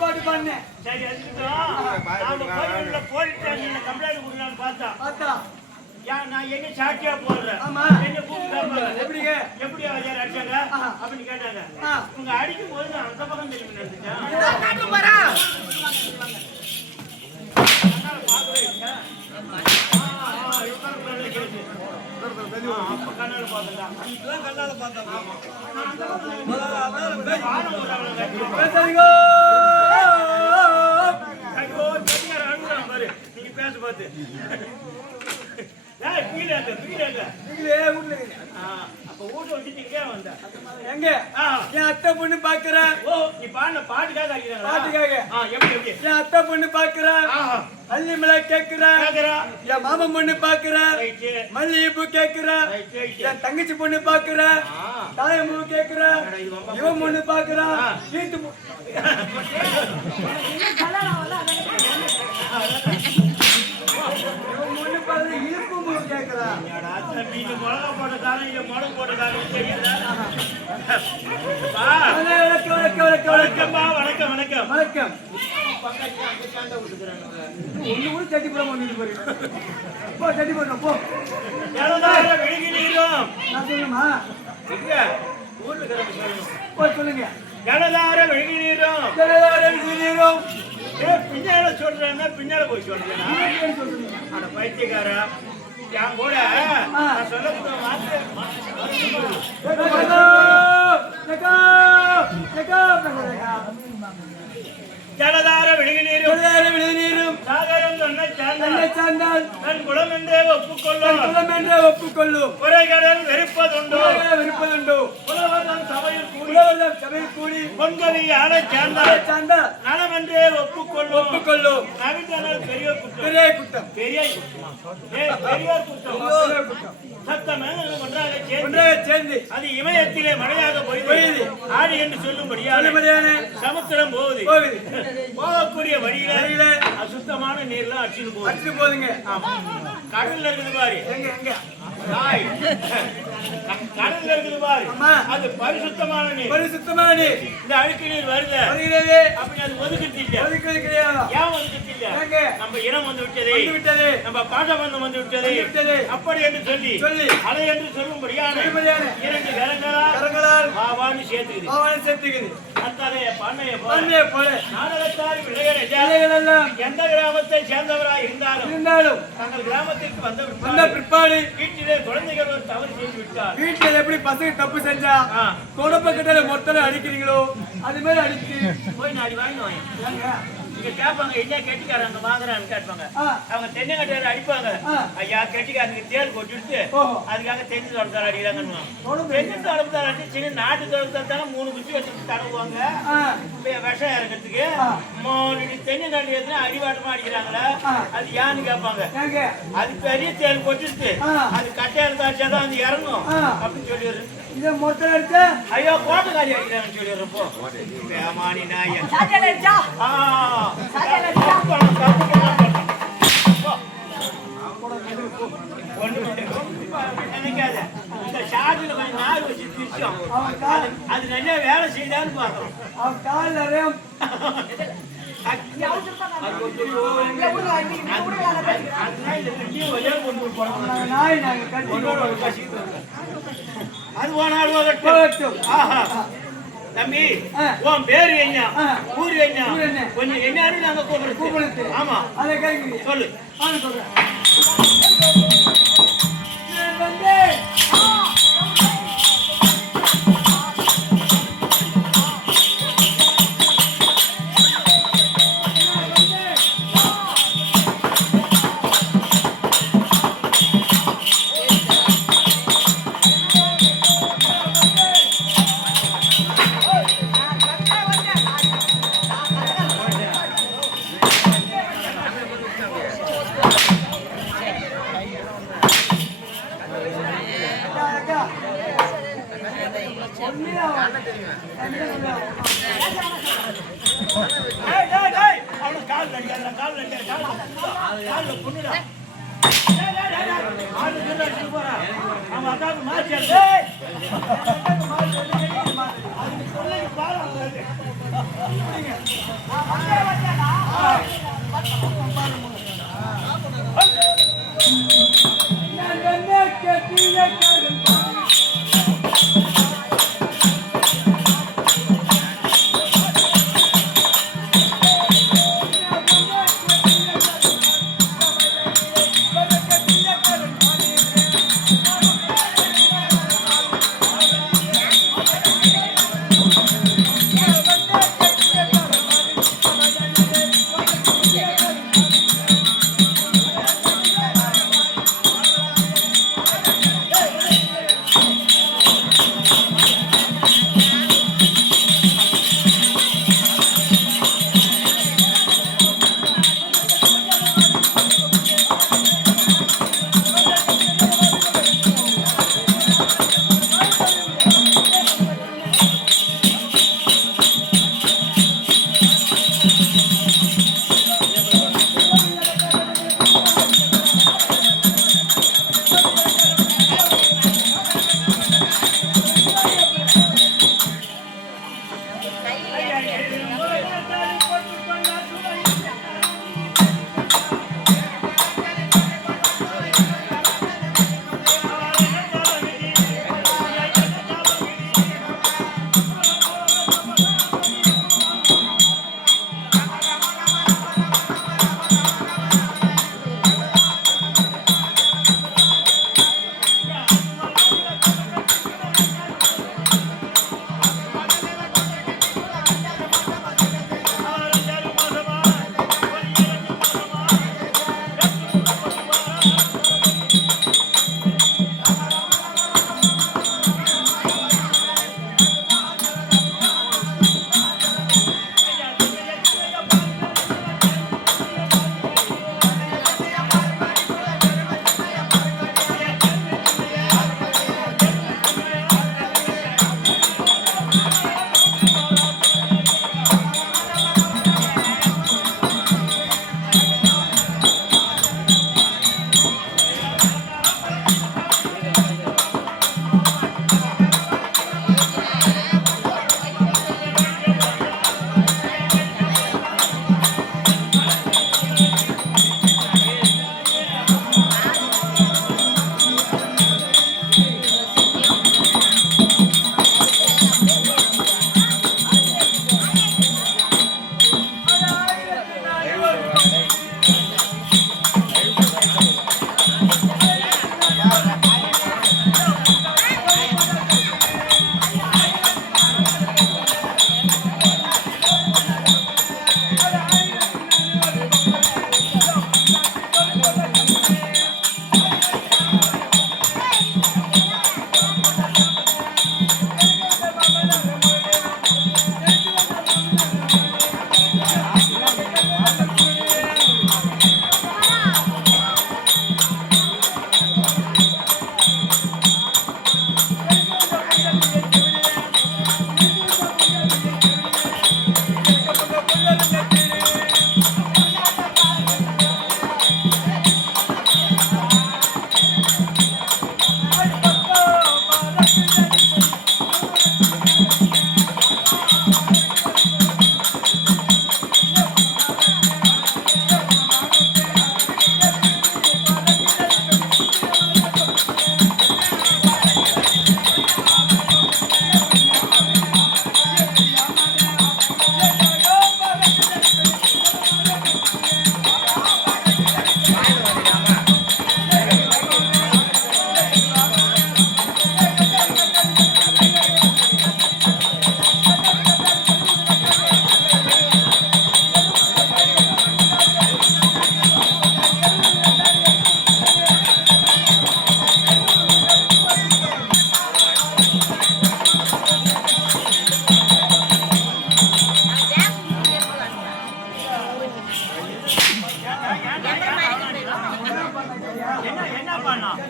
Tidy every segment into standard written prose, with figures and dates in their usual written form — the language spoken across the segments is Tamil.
பாட்டு பண்ணேன். சரி போலீஸ் ஸ்டேஷன்ல கம்ப்ளைண்ட் கொடுக்கலான்னு பார்த்தா நான் என்ன சாட்சியா போடுறேன். என்ன கூப்பிட்டு எப்படி அடிச்சாங்க அப்படின்னு கேட்டாங்க. உங்க அடிக்கும் போது நான் அந்த பக்கம் திரும்பி நினைச்சேன். கண்ணால பார்த்தா நீங்க பேச பார்த்து எங்க என் அத்தை பொண்ணு பாக்குறேன். நீ பாடுன பாட்டுக்காக என் அத்தை பொண்ணு பாக்குறேன். அள்ளி மலை கேக்குறேன். என் மாமன் பொண்ணு பாக்குறேன். மல்லிகைப்பூ கேக்குறேன். என் தங்கச்சி பொண்ணு பாக்குறேன். தாயம்பூ கேக்குறேன். இவன் பொண்ணு பாக்குறான். வீட்டு மிளகா போட்டதாலும் இல்ல முளகு போட்டதாலும் தெரியல. வணக்கம் வணக்கம் வணக்கம். ஒண்ணு கூட சட்டி போட மாட்டேங்குது. போ சட்டி போட்டோம் போ. விழுகி நீரும் நான் சொல்லுமா ஊர்ல சொல்லுங்க. ஜலதார விழுகி நீரும் பின்னால சொல்றேன்னா பின்னால போய் சொல்றேன். ஆனா பைத்தியக்காரா என் கூட சொல்லக்கூடிய ஜலதார விழுகி நீரும் சாகரம் தன்னை சார்ந்தால் தன் குலம் என்றே ஒப்புக்கொள்ளும் குறைகளில் வெறுப்பதுண்டு புலவர்தம் சபையில் கூடி பொன்கவி யாரை சார்ந்தால் நலம் என்றே ஒப்புக்கொள்ளும் நவித்தனால் பெரிய குற்றம் சத்தமே ஒன்றாக சேர்ந்து அது இமயத்திலே மழையாக பொழிது ஆடி என்று சொல்லும்படியான சமுத்திரம் போகக்கூடிய வழியில அசுத்தமான நீர்லாம் அடிச்சுட்டு போகுதுங்க. கடல்ல இருக்குது பாரு. கடல்ல இருக்குது பாரு. அது பரிசுத்தமான நீர். இந்த அழுக்கு நீர் வருது அப்படி அது ஒதுக்குறது இல்ல. ஏன் ஒதுக்குறது இல்ல? நம்ம இனம் வந்து விட்டது, நம்ம பாசபந்தம் வந்து விட்டது. அப்படி என்று சொல்லி அதை என்று சொல்லும்படியான இரண்டு கரங்களால் வாவான்னு சேர்த்துக்குது. பண்ணைய போல நாடகத்தால் எந்த கிராமத்தை சேர்ந்தவராய் இருந்தாலும் தங்கள் கிராமத்திற்கு வந்த பிற்பாடு வீட்டிலே குழந்தைகள் ஒரு தவறு செய்து விட்டார். வீட்டில் எப்படி பசங்க தப்பு செஞ்சா தொடப்ப கிட்ட மொத்தம் அடிக்கிறீங்களோ அது மாதிரி அடிச்சு போய் நாடி வாங்கிடுவாங்க. இங்க கேட்பாங்க என்ன கெட்டிக்காரங்க வாங்குறான்னு கேட்பாங்க. அவங்க தென்னங்கட்டையார் அடிப்பாங்க. ஐயா கெட்டிக்காரனுக்கு தேல் கொட்டிட்டு அதுக்காக தென்னை தொடர்த்தால் அடிக்கிறாங்கன்னு. தென்னை தொடர்த்தால் அடிச்சு சின்ன நாட்டு தொடர்த்தால் தானே 3 குச்சி எடுத்து தடவுவாங்க விஷம் இறக்கிறதுக்கு. தென்னை நாட்டு எதுனா அடிவாட்டமா அடிக்கிறாங்களா அது ஏன்னு கேட்பாங்க. அது பெரிய தேல் கொட்டிட்டு அது கட்டையால் தாச்சாதான் அது இறங்கும் அப்படின்னு சொல்லிடுறது. இதை மொத்தம் அடிச்சா ஐயோ கோட்டைக்காரி அடிக்கிறாங்கன்னு சொல்லிடுறப்போ மாணி நாய நினைக்காத. இந்த ஷார்ட்ல கொஞ்சம் நாள் வச்சு திரிச்சோம். அது நல்லா வேலை செய்தான்னு பார்க்கணும். அவன் கால் நிறைய அது போனாலும் தம்பி உன் பேரு என்ன ஊரு என்ன கொஞ்சம் என்னன்னு நாங்க கூப்பிடுறது. ஆமா சொல்லு. சொல்றேன். அதுக்கு சொல்லுங்க பாரு அது.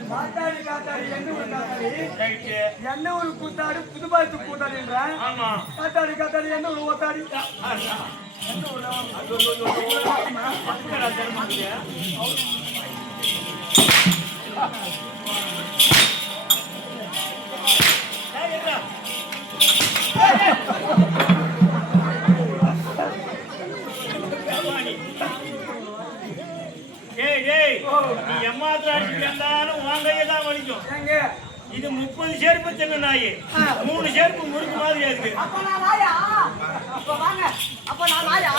காத்தாடி காத்தாடி என்ன ஒரு காத்தாடி ரைட் என்ன ஒரு கூத்தாடி புதுபாத்து கூத்தாடின்ற ஆமா காத்தாடி காத்தாடி என்ன ஒரு ஓத்தாடி என்ன ஒரு பக்கடா தரமாங்க இது 30 செருப்பு தின்ன நாய் 3 செருப்பு முறுக்கு மாதிரி இருக்கு. அப்ப நான் நாயா? அப்ப வாங்க. அப்ப நான் நாயா?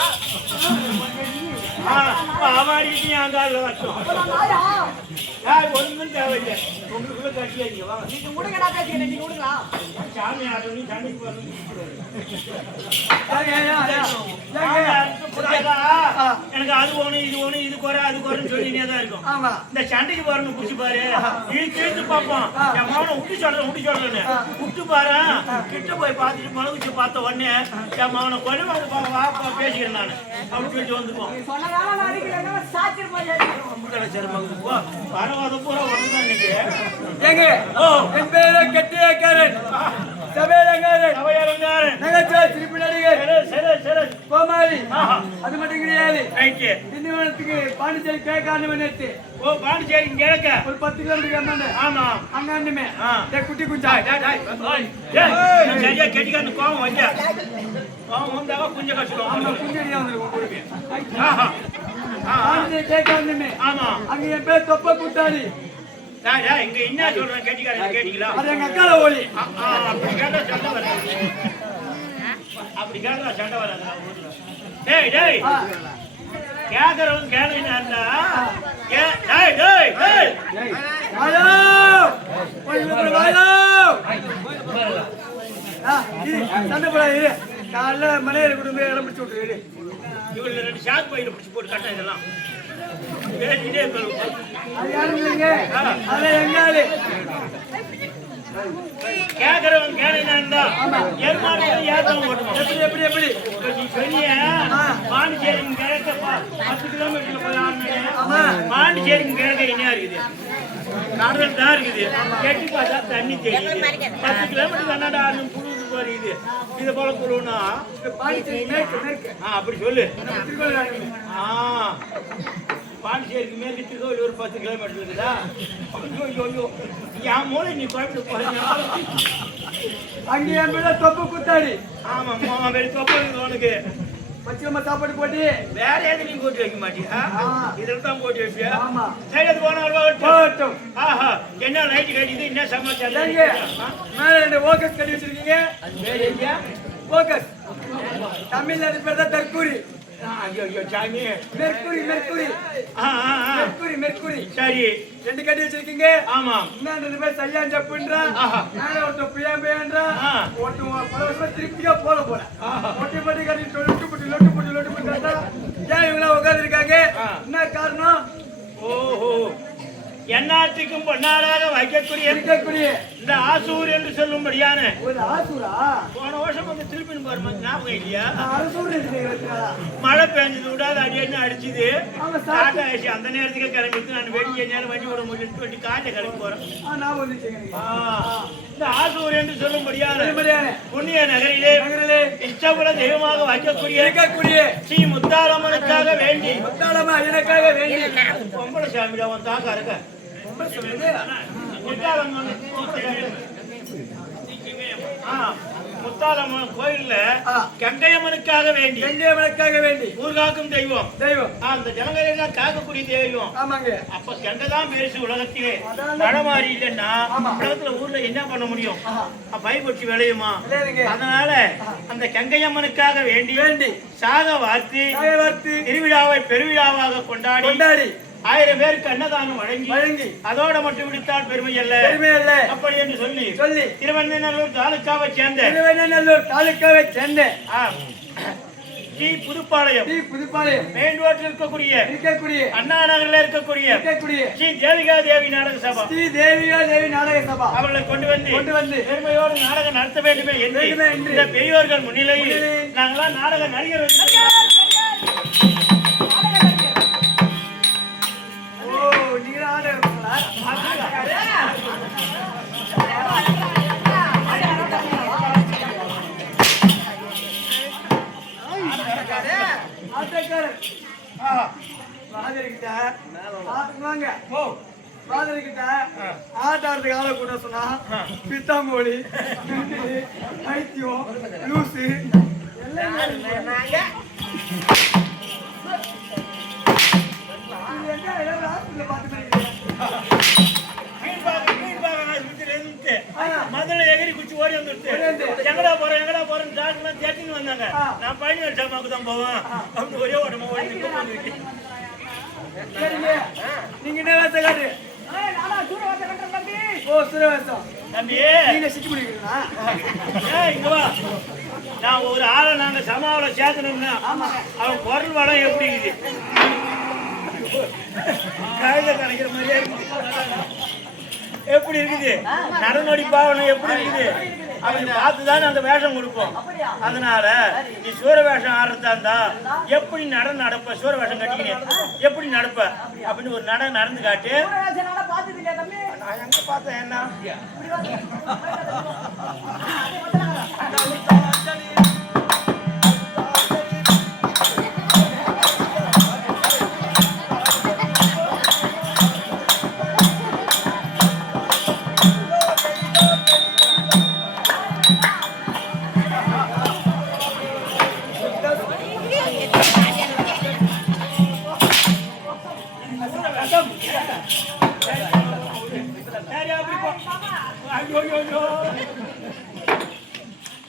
அவாடிட்டு அங்கால வச்சோம். அப்ப நான் நாயா? ஒண்ணும் தேவையில்லை. உங்களுக்குள்ள கட்டியாங்க வாங்க. நீங்க விடுங்கடா பேசிக்கிறேன். நீங்க விடுங்களா? சாமி ஆடுறீங்க சண்டைக்கு வரணும். எனக்கு அது ஒண்ணு இது ஒண்ணு இது குறை அது குறைன்னு சொல்லினே தான் இருக்கும். ஆமா இந்த சண்டைக்கு போறன்னு புடிச்சு பாரு இழுத்து பார்ப்போம். என் மகனை விட்டு சொல்றேன்னு விட்டு பாரு. கிட்ட போய் பார்த்துட்டு மனகுச்சு பார்த்த உடனே என் மகனை கொலை வந்து வாப்பா பேசிக்கிறேன் நான் அப்படி சொல்லிட்டு வந்துருவோம். சொன்னதால நான் அடிக்கலைன்னா சாத்திர மாதிரி பரவாத பூரா ஒண்ணுதான் இன்னைக்கு. ஏங்க என் பேரு கெட்டியக்காரன் சபையரங்காரன் நகைச்சுவை திருப்பி நடிகர் கோமாளி. அது மட்டும் கிடையாது. திண்டிவனத்துக்கு பாண்டிச்சேரி கேட்காண்டு ஓ பாண்டிச்சேரி கிழக்க ஒரு 10 கிலோமீட்டர் அந்தாண்ட. ஆமா அங்க அண்டுமே குட்டி குஞ்சா சரியா கெட்டிக்காரனு கோவம் வச்சா கோவம் வந்தாவா குஞ்ச கஷ்டம் குஞ்சடியா வந்துருக்கும் கொடுங்க. பாண்டிச்சேரி கேட்காண்டுமே. ஆமா அங்க என் பேர் தொப்ப குட்டாடி. இங்க என்ன சொல்றேன் கேட்டிக்காரன் கேட்டீங்களா? அது எங்க அக்கால ஓலி. அப்படி கேட்டா சண்டை வராது. அப்படி கேட்டா சண்டை வராது. டேய் டேய் கேக்குறவங்க கேளுங்க. டேய் டேய் டேய் ஹலோ கொஞ்சம் ஹலோ சண்டை போடாது. காலைல மலையில குடும்ப இடம் பிடிச்சி விட்டுரு. இவங்க 2 ஷாக் பையில பிடிச்சி போட்டு கட்ட இதெல்லாம் பேசிட்டே இருக்கணும். அது யாரும் இல்லைங்க. அது எங்க ஆளு. கேக்குறவங்க கேளுங்க. ஏற்பாடு ஏற்றம் போட்டுமா எப்படி எப்படி நீ சொன்னிய பாண்டிச்சேரி கிழக்க 10 கிலோமீட்டர்ல போய் பாண்டிச்சேரி கிழக்க என்ன இருக்குது? கடல் தான் இருக்குது. கெட்டி பார்த்தா தண்ணி தெரியுது. 10 கிலோமீட்டர் கண்ணாடா புழுது போறது. இதை போல புழுனா அப்படி சொல்லு. பாண்டிச்சேரிக்கு மேற்கு திருக்கோவில் ஒரு 10 கிலோமீட்டர் இருக்குதா? என் மூளை நீ குழப்பிட்டு போறீங்க. அங்க என் பேர தொப்பு குத்தாடி. ஆமா மாமா வெளி தொப்பு உனக்கு பச்சைமா சாப்பாடு போட்டு வேற எது நீ போட்டு வைக்க மாட்டியா? இதில் தான் போட்டு வைப்பியா? ஆமா சரி அது போனாலும் ஆஹா என்ன லைட் கட்டிது என்ன சமாச்சாரம்? மேல 2 ஓகஸ் கட்டி வச்சிருக்கீங்க. ஓகஸ் தமிழ்நாடு பேர் தான் தற்கூரி. சாமி மெர்க்குரி மெர்க்குரி மெர்க்குரி மெர்க்குரி. சரி 2 கட்டி வச்சிருக்கீங்க. ஆமா இன்னும் 2 பேர் சையா ஜப்புன்றா. மேல ஒருத்தன் பியா பியான்றா. ஒருத்தன் பல வருஷமா திருப்தியா போல ஒட்டி பட்டி கட்டி லொட்டு புட்டு ஏன் இவங்களா உட்காந்துருக்காங்க? என்ன காரணம்? ஓஹோ எந்நாட்டுக்கும் பொன்னாடாக வைக்கக்கூடிய இந்த ஆசூர் என்று சொல்லும்படியான ஒரு ஆசூரா போன வருஷம் வந்து திருப்பி பாருமா ஞாபகம் இல்லையா? மழை பெஞ்சது விடாது அடியன்னு அடிச்சுது. ஆயிடுச்சு அந்த நேரத்துக்கு கிளம்பிட்டு நான் வெடி என்னாலும் வண்டி விட முடியும் சொல்லி காலைல கிளம்பி போறேன். இந்த ஆசூர் என்று சொல்லும்படியான புண்ணிய நகரிலே இஷ்டபுல தெய்வமாக வைக்கக்கூடிய ஸ்ரீ முத்தாலம்மனுக்காக வேண்டி பொம்பளை சாமியில அவன் தாக்கா இருக்க முத்தாலம்மன் கோயில்ல கங்கையம்மனுக்காக வேண்டி ஊர்காக்கும் தெய்வம் அந்த ஜனங்களை எல்லாம் காக்கக்கூடிய தெய்வம். ஆமாங்க. அப்ப கங்கைதான் பெருசு உலகத்திலே. நடமாறி இல்லைன்னா உலகத்துல ஊர்ல என்ன பண்ண முடியும்? பைபொச்சி விளையுமா? அதனால அந்த கங்கையம்மனுக்காக வேண்டி சாக வார்த்து திருவிழாவை பெருவிழாவாக கொண்டாடி 1000 பேருக்கு அன்னதானம் வழங்கி அதோட மட்டும் விடுத்தால் பெருமை அல்ல அப்படி என்று சொல்லி திருவண்ணநல்லூர் தாலுக்காவை சேர்ந்த டி புதுப்பாளையம் மெயின் ரோட்டில் இருக்கக்கூடிய அண்ணா நகர்ல இருக்கக்கூடிய ஸ்ரீ தேவிகா தேவி நாடக சபா அவர்களை கொண்டு வந்து பெருமையோடு நாடகம் நடத்த வேண்டுமே என்று இந்த பெரியோர்கள் முன்னிலையில் நாங்களாம் நாடக நடிகர்கள். ஆட்டாடுறதுக்கு ஆளை கூட சொன்னா பித்தாங்கோழி பைத்தியம் லூசு முதல்ல எகிரி குச்சி ஓடி வந்துருச்சு எங்கடா போறேன்னு டாக்டர்லாம் தேட்டின்னு வந்தாங்க நான் பழனி வருஷமாக்கு தான் போவேன் அப்படின்னு ஒரே உடம்பு ஓடி வந்துட்டு சரிங்க நீங்க என்ன வேசக்காரு நானா சூரவாசம் கட்டுறேன் தம்பி. ஓ சுரவேசம் தம்பி நீங்க சிட்டி பிடிக்கிறீங்களா இங்க வா நான் ஒரு ஆளை நாங்க சமாவில சேர்க்கணும்னா அவன் குரல் வளம் எப்படி இருக்குது காயில கணக்கிற மாதிரியே இருக்குது எப்படி இருக்குது நடனடி பாவனம் எப்படி இருக்குது அப்படி பார்த்துதான் அந்த வேஷம் கொடுப்போம் அதனால நீ சூர வேஷம் ஆடுறதா இருந்தா எப்படி நடப்ப சூர வேஷம் கட்டிக்கினே எப்படி நடப்ப அப்படின்னு ஒரு நடந்து காட்டு சூரவாசம் நானா பார்த்தது இல்லையா தம்பி? நான் எங்க பார்த்தேன் என்ன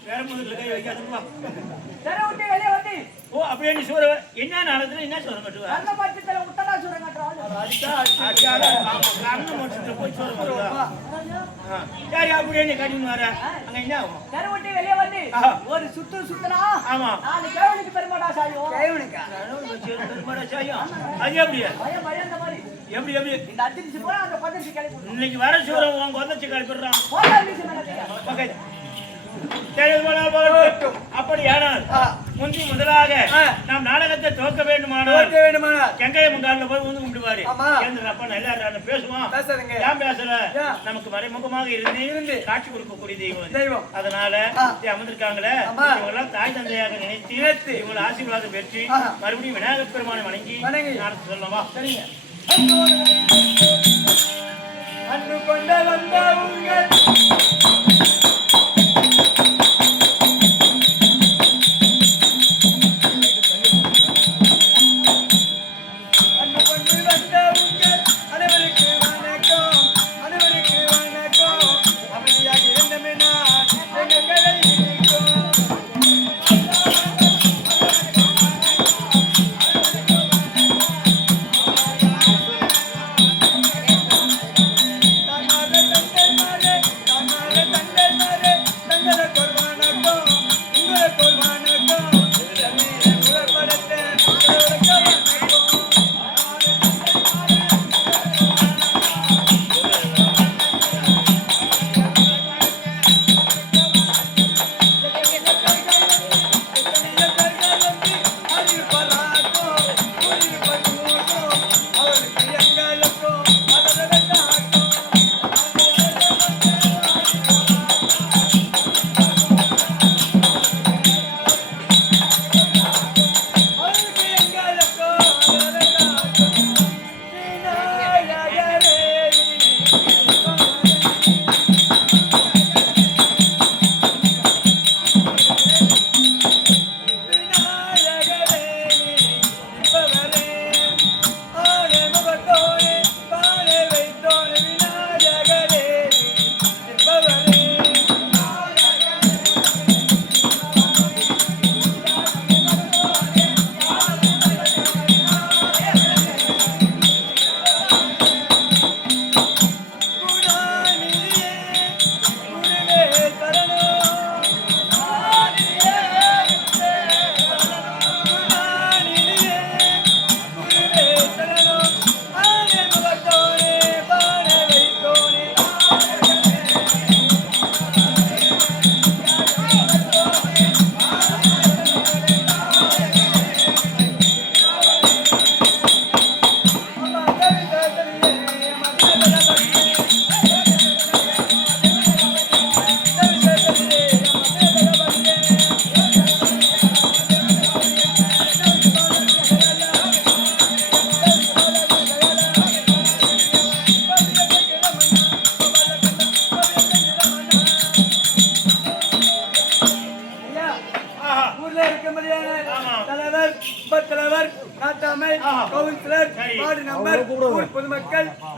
வேற முதல்ல கை வைக்காதுப்பா தெரு விட்டு வெளியே வந்து ஓ அப்படியே நீ சூர என்ன நடத்துல என்ன சூரம் கட்டுவா நல்ல பட்சத்துல உத்தரா சூரம் கட்டுறான். கண்ணு முடிச்சுட்டு போய் சூரம் கட்டுவா சரி அப்படியே நீ கட்டின்னு வர அங்க என்ன ஆகும் தெரு விட்டு வெளியே வந்து ஒரு சுத்துனா ஆமா நாலு கேவனுக்கு பெருமாடா சாயும். கைவனுக்கா பெருமாடா சாயம் அது எப்படியா பயம் அந்த மாதிரி எப்படி இந்த அத்திரிச்சு போனா அந்த பதச்சி கிளப்பி இன்னைக்கு வர சூரம் உன் கொந்தச்சு கழிப்பிடுறான் போட்டா வீசி நடக்க அப்படியானால் முந்தி முதலாக நாம் நாடகத்தை துவக்க வேண்டுமானால் கங்கைய மங்கால போய் வந்து கும்பிடுவாரு அப்பா நல்லா பேசுவான் ஏன் பேசல நமக்கு மறைமுகமாக இருந்து காட்சி கொடுக்கக்கூடிய தெய்வம் அதனால அமர்ந்திருக்காங்களே இவங்கெல்லாம் தாய் தந்தையாக நினைத்து இவங்களை ஆசீர்வாதம் பெற்று மறுபடியும் விநாயகர் பெருமானை வணங்கி நடத்த சொல்லவா சரிங்க அன்று கொண்ட வந்த உங்கள்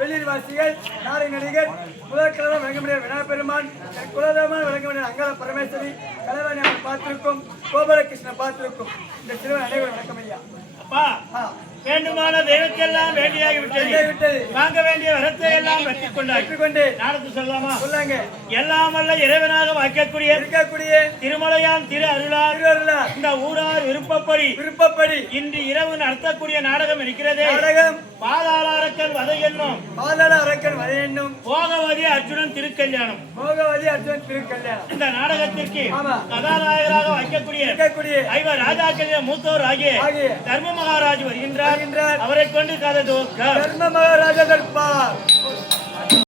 வெளியில்வாசிகள் நாடக நடிகர் முதற்கலவம் விளங்கமுடிய விநாயகபெருமான் குலதெய்வமான விளங்கமுடிய அங்காள பரமேஸ்வரி கலைவாணி அவர்கள் பார்த்திருக்கும் கோபாலகிருஷ்ணன் பார்த்திருக்கும் இந்த சிறுவன் அனைவரும் வணக்கம் ஐயா. அப்பா ஆ, வேண்டுமான தெய்வத்தெல்லாம் வேண்டியாகி விட்டது விட்டது வாங்க வேண்டிய வரத்தை எல்லாம் வெற்றிக் கொண்டாய் பெற்றுக்கொண்டு நாடத்து சொல்லலாமா சொல்லாங்க எல்லாம் வல்ல இறைவனாக வாய்க்கக்கூடிய இருக்கக்கூடிய திருமலையான் திரு அருளார் திருவருளார் இந்த ஊரார் விருப்பப்படி விருப்பப்படி இன்று இரவு நடத்தக்கூடிய நாடகம் இருக்கிறதே நாடகம் பாதாளரக்கன் வதை என்னும் பாதாள அரக்கன் வரை என்னும் போகவதி அர்ஜுனன் திருக்கல்யாணம் மோகவதி அர்ஜுன் திருக்கல்யாணம் இந்த நாடகத்திற்கு ஆமா. கதாநாயகராக வைக்கக்கூடிய இருக்கக்கூடிய ஐவர் ராஜாக்களின் மூத்தோர் ஆகிய ஆகிய தர்ம மகாராஜ் வருகின்றார் வருகின்றார். அவரை கொண்டு கதை துவக்க தர்ம மகாராஜா தர்பார்